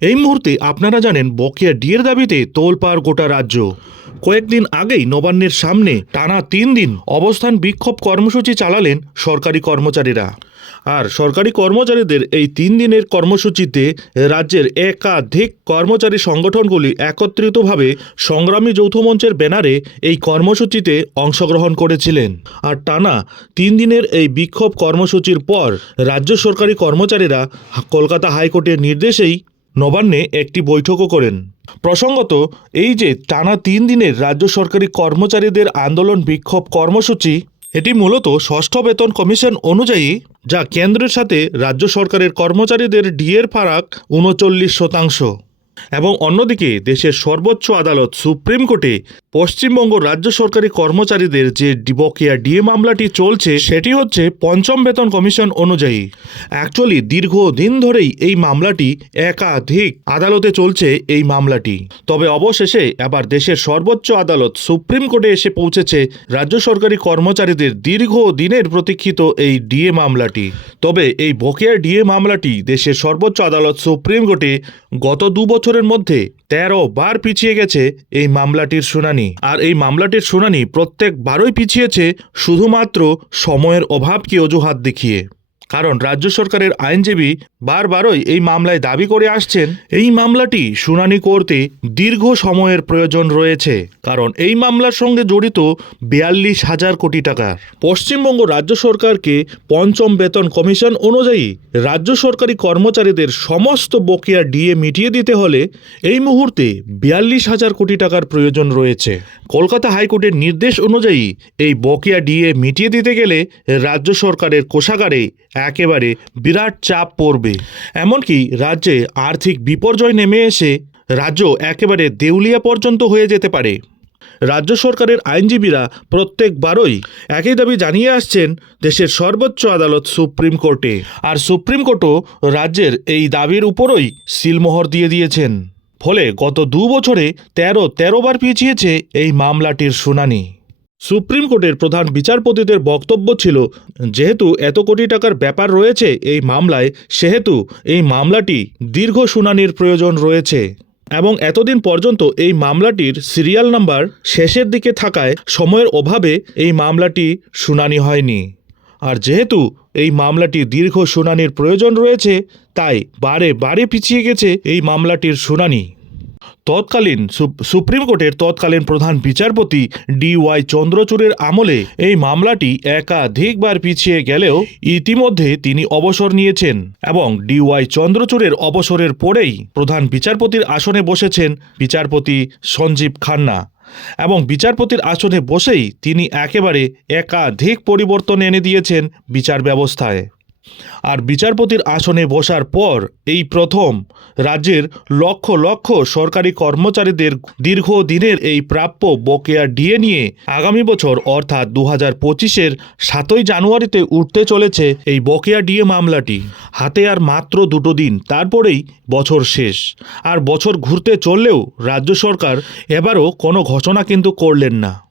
এই মুহূর্তে আপনারা জানেন বকেয়া ডিয়ের দাবিতে তোলপাড় গোটা রাজ্য। কয়েকদিন আগেই নবান্নের সামনে টানা তিন দিন অবস্থান বিক্ষোভ কর্মসূচি চালালেন সরকারি কর্মচারীরা। আর সরকারি কর্মচারীদের এই তিন দিনের কর্মসূচিতে রাজ্যের একাধিক কর্মচারী সংগঠনগুলি একত্রিতভাবে সংগ্রামী যৌথ মঞ্চের ব্যানারে এই কর্মসূচিতে অংশগ্রহণ করেছিলেন। আর টানা তিন দিনের এই বিক্ষোভ কর্মসূচির পর রাজ্য সরকারি কর্মচারীরা কলকাতা হাইকোর্টের নির্দেশেই নবান্নে একটি বৈঠকও করেন। প্রসঙ্গত, এই যে টানা তিন দিনের রাজ্য সরকারি কর্মচারীদের আন্দোলন বিক্ষোভ কর্মসূচি, এটি মূলত ষষ্ঠ বেতন কমিশন অনুযায়ী, যা কেন্দ্রের সাথে রাজ্য সরকারের কর্মচারীদের ডিএর ফারাক উনচল্লিশ শতাংশ। এবং অন্যদিকে, দেশের সর্বোচ্চ আদালত সুপ্রিম কোর্টে পশ্চিমবঙ্গ রাজ্য সরকারি কর্মচারীদের যে বকেয়া ডিএ মামলাটি চলছে, সেটি হচ্ছে পঞ্চম বেতন কমিশন অনুযায়ী। অ্যাকচুয়ালি দীর্ঘদিন ধরেই এই মামলাটি একাধিক আদালতে চলছে এই মামলাটি। তবে অবশেষে এবার দেশের সর্বোচ্চ আদালত সুপ্রিম কোর্টে এসে পৌঁছেছে রাজ্য সরকারি কর্মচারীদের দীর্ঘ দিনের প্রতীক্ষিত এই ডিএ মামলাটি। তবে এই বকেয়া ডিএ মামলাটি দেশের সর্বোচ্চ আদালত সুপ্রিম কোর্টে গত দু বছরের মধ্যে তেরো বার পিছিয়ে গেছে এই মামলাটির শুনানি। আর এই মামলাটির শুনানি প্রত্যেক বারই পিছিয়েছে শুধুমাত্র সময়ের অভাবকে অজুহাত দেখিয়ে। কারণ রাজ্য সরকারের আইনজীবী বারবারই এই মামলায় দাবি করে আসছেন। এই মামলাটি শুনানি করতে দীর্ঘ সময়ের প্রয়োজন রয়েছে, কারণ এই মামলার সঙ্গে জড়িত বিয়াল্লিশ হাজার কোটি টাকার। পশ্চিমবঙ্গ রাজ্য সরকারকে পঞ্চম বেতন কমিশন অনুযায়ী রাজ্য সরকারি কর্মচারীদের সমস্ত বকেয়া ডিএ মিটিয়ে দিতে হলে এই মুহূর্তে বিয়াল্লিশ হাজার কোটি টাকার প্রয়োজন রয়েছে। কলকাতা হাইকোর্টের নির্দেশ অনুযায়ী এই বকেয়া ডিএ মিটিয়ে দিতে গেলে রাজ্য সরকারের কোষাগারে একেবারে বিরাট চাপ পড়বে। এমনকি রাজ্যে আর্থিক বিপর্যয় নেমে এসে রাজ্য একেবারে দেউলিয়া পর্যন্ত হয়ে যেতে পারে। রাজ্য সরকারের আইনজীবীরা প্রত্যেকবারই একই দাবি জানিয়ে আসছেন দেশের সর্বোচ্চ আদালত সুপ্রিম কোর্টে। আর সুপ্রিম কোর্টও রাজ্যের এই দাবির উপরই সিলমোহর দিয়ে দিয়েছেন। ফলে গত দু বছরে তেরো তেরো বার পিছিয়েছে এই মামলাটির শুনানি। সুপ্রিম কোর্টের প্রধান বিচারপতিদের বক্তব্য ছিল, যেহেতু এত কোটি টাকার ব্যাপার রয়েছে এই মামলায়, সেহেতু এই মামলাটি দীর্ঘ শুনানির প্রয়োজন রয়েছে। এবং এতদিন পর্যন্ত এই মামলাটির সিরিয়াল নাম্বার শেষের দিকে থাকায় সময়ের অভাবে এই মামলাটি শুনানি হয়নি। আর যেহেতু এই মামলাটি দীর্ঘ শুনানির প্রয়োজন রয়েছে, তাই বারে বারে পিছিয়ে গেছে এই মামলাটির শুনানি। তৎকালীন সুপ্রিম কোর্টের তৎকালীন প্রধান বিচারপতি ডি ওয়াই চন্দ্রচূড়ের আমলে এই মামলাটি একাধিকবার পিছিয়ে গেলেও ইতিমধ্যে তিনি অবসর নিয়েছেন এবং ডি ওয়াই চন্দ্রচূড়ের অবসরের পরেই প্রধান বিচারপতির আসনে বসেছেন বিচারপতি সঞ্জীব খান্না। এবং বিচারপতির আসনে বসেই তিনি একেবারে একাধিক পরিবর্তন এনে দিয়েছেন বিচার ব্যবস্থায়। আর বিচারপতির আসনে বসার পর এই প্রথম রাজ্যের লক্ষ লক্ষ সরকারি কর্মচারীদের দীর্ঘদিনের এই প্রাপ্য বকেয়া ডিএ নিয়ে আগামী বছর, অর্থাৎ দু হাজার পঁচিশের সাতই জানুয়ারিতে উঠতে চলেছে এই বকেয়া ডিএ মামলাটি। হাতে আর মাত্র দুটো দিন, তারপরেই বছর শেষ। আর বছর ঘুরতে চললেও রাজ্য সরকার এবারও কোনো ঘোষণা কিন্তু করলেন না।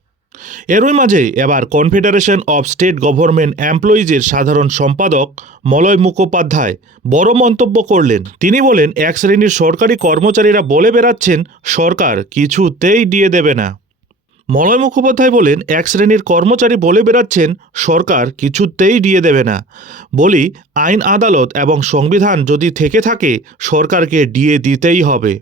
এরই মাঝে এবার কনফেডারেশন অব স্টেট গভর্নমেন্ট এমপ্লয়িজের সাধারণ সম্পাদক মলয় মুখোপাধ্যায় বড় মন্তব্য করলেন। তিনি বলেন, এক শ্রেণির সরকারি কর্মচারীরা বলে বেড়াচ্ছেন, সরকার কিছুতেই দিয়ে দেবে না। মলয় মুখোপাধ্যায় বলেন, এক শ্রেণির কর্মচারী বলে বেড়াচ্ছেন, সরকার কিছুতেই দিয়ে দেবে না। বলি, আইন আদালত এবং সংবিধান যদি থেকে থাকে, সরকারকে দিয়ে দিতেই হবে।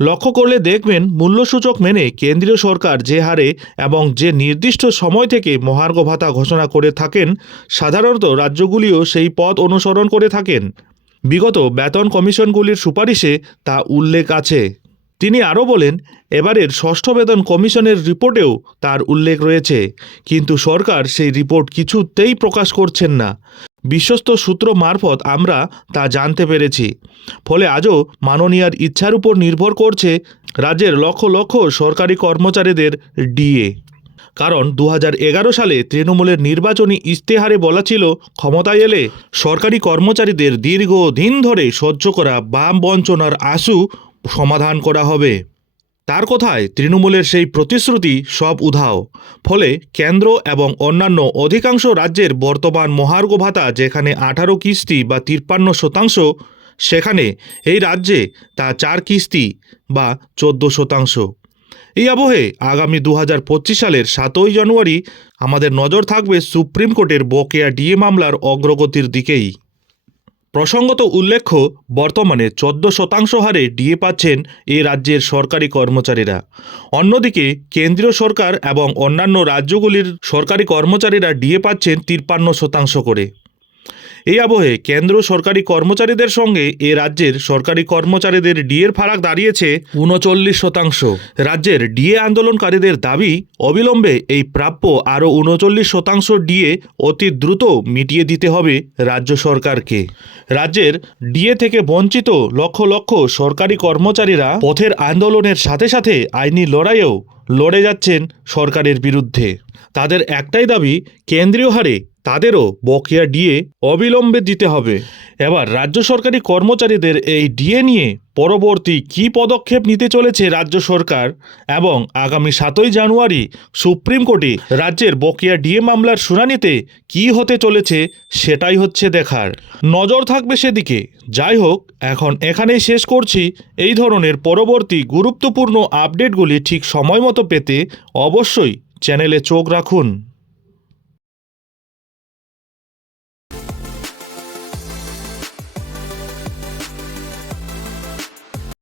লক্ষ্য করলে দেখবেন মূল্যসূচক মেনে কেন্দ্রীয় সরকার যে হারে এবং যে নির্দিষ্ট সময় থেকে মহার্ঘ ভাতা ঘোষণা করে থাকেন, সাধারণত রাজ্যগুলিও সেই পথ অনুসরণ করে থাকেন। বিগত বেতন কমিশনগুলির সুপারিশে তা উল্লেখ আছে। তিনি আরও বলেন, এবারের ষষ্ঠ বেতন কমিশনের রিপোর্টেও তার উল্লেখ রয়েছে, কিন্তু সরকার সেই রিপোর্ট কিছুতেই প্রকাশ করছেন না। বিশ্বস্ত সূত্র মারফত আমরা তা জানতে পেরেছি। ফলে আজও মাননীয়ার ইচ্ছার উপর নির্ভর করছে রাজ্যের লক্ষ লক্ষ সরকারি কর্মচারীদের ডিএ। কারণ দু হাজার এগারো সালে তৃণমূলের নির্বাচনী ইস্তেহারে বলা ছিল, ক্ষমতায় এলে সরকারি কর্মচারীদের দীর্ঘদিন ধরে সহ্য করা বাম বঞ্চনার আশু সমাধান করা হবে। তার কথায় তৃণমূলের সেই প্রতিশ্রুতি সব উধাও। ফলে কেন্দ্র এবং অন্যান্য অধিকাংশ রাজ্যের বর্তমান মহার্ঘ ভাতা যেখানে আঠারো কিস্তি বা তিপ্পান্ন শতাংশ, সেখানে এই রাজ্যে তা চার কিস্তি বা চোদ্দ শতাংশ। এই আবহে আগামী দু হাজার পঁচিশ সালের সাতই জানুয়ারি আমাদের নজর থাকবে সুপ্রিম কোর্টের বকেয়া ডিএ মামলার অগ্রগতির দিকেই। প্রসঙ্গত উল্লেখ্য, বর্তমানে চোদ্দ শতাংশ হারে ডিএ পাচ্ছেন এ রাজ্যের সরকারি কর্মচারীরা। অন্যদিকে, কেন্দ্রীয় সরকার এবং অন্যান্য রাজ্যগুলির সরকারি কর্মচারীরা ডিএ পাচ্ছেন তিপ্পান্ন শতাংশ করে। এই আবহে কেন্দ্র সরকারি কর্মচারীদের সঙ্গে এ রাজ্যের সরকারি কর্মচারীদের ডিএর ফারাক দাঁড়িয়েছে উনচল্লিশ শতাংশ। রাজ্যের ডিএ আন্দোলনকারীদের দাবি, অবিলম্বে এই প্রাপ্য আরও উনচল্লিশ শতাংশ ডিএ অতি দ্রুত মিটিয়ে দিতে হবে রাজ্য সরকারকে। রাজ্যের ডিএ থেকে বঞ্চিত লক্ষ লক্ষ সরকারি কর্মচারীরা পথের আন্দোলনের সাথে সাথে আইনি লড়াইয়েও লড়ে যাচ্ছেন সরকারের বিরুদ্ধে। তাদের একটাই দাবি, কেন্দ্রীয় হারে তাদেরও বকেয়া ডিএ অবিলম্বে দিতে হবে। এবার রাজ্য সরকারি কর্মচারীদের এই ডিএ নিয়ে পরবর্তী কী পদক্ষেপ নিতে চলেছে রাজ্য সরকার? এবং আগামী সাতই জানুয়ারি সুপ্রিম কোর্টে রাজ্যের বকেয়া ডিএ মামলার শুনানিতে কী হতে চলেছে সেটাই হচ্ছে দেখার। নজর থাকবে সেদিকে। যাই হোক, এখন এখানেই শেষ করছি। এই ধরনের পরবর্তী গুরুত্বপূর্ণ আপডেটগুলি ঠিক সময় মতো পেতে অবশ্যই চ্যানেলে চোখ রাখুন।